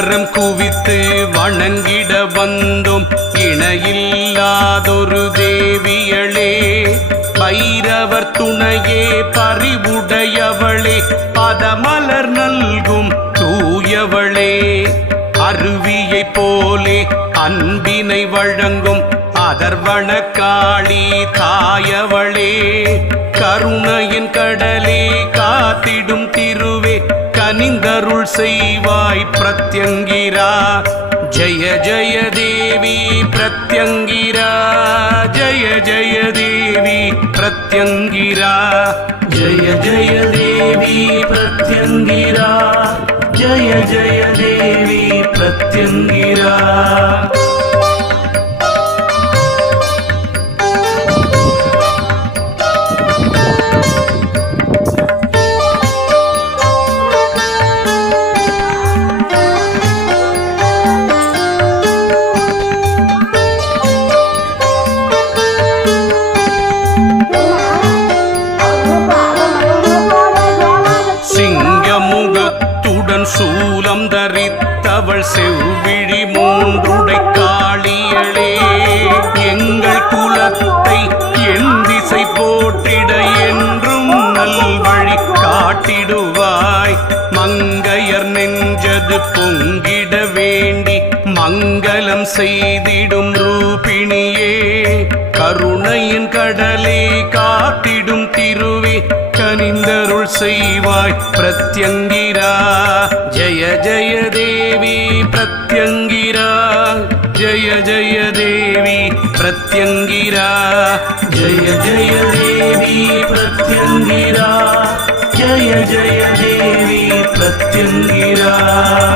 கரம் குவித்து வணங்கிட வந்தோம் இணையில்லாதொரு தேவியளே. பைரவர் துணையே பறிவுடையவளே பதமலர் நல்கும் தூயவளே. அருவியைப் போலே அன்பினை வழங்கும் அதர்வன காளி தாயவளே. கருணையின் கடலே காத்திடும் திருவே கனிந்தரு செய்வாய் பிரத்யங்கிரா. ஜய ஜய தேவி பிரத்யங்கிரா. ஜய ஜய தேவி பிரத்யங்கிரா. ஜய ஜய தேவி பிரத்யங்கிரா. ஜய ஜய தேவி பிரத்யங்கிரா. சூலம் செவ்விழி மூன்றுடை காளியளே. எங்கள் குலத்தை என் திசை போட்டிட என்றும் நல்வழி காட்டிடுவாய். மங்கையர் நெஞ்சது பொங்கிட வேண்டி மங்களம் செய்திடும் ரூபிணியே. கருணையின் கடலே காத்திடும் திருவே. கனிந்தருள் செய்வாய் பிரத்யங்கிராய் ஜய தேவி பிரத்யங்கிரா. ஜய ஜய தேவி பிரத்யங்கிரா. ஜய ஜய தேவி பிரத்யங்கிரா. ஜய ஜய தேவி பிரத்யங்கிரா.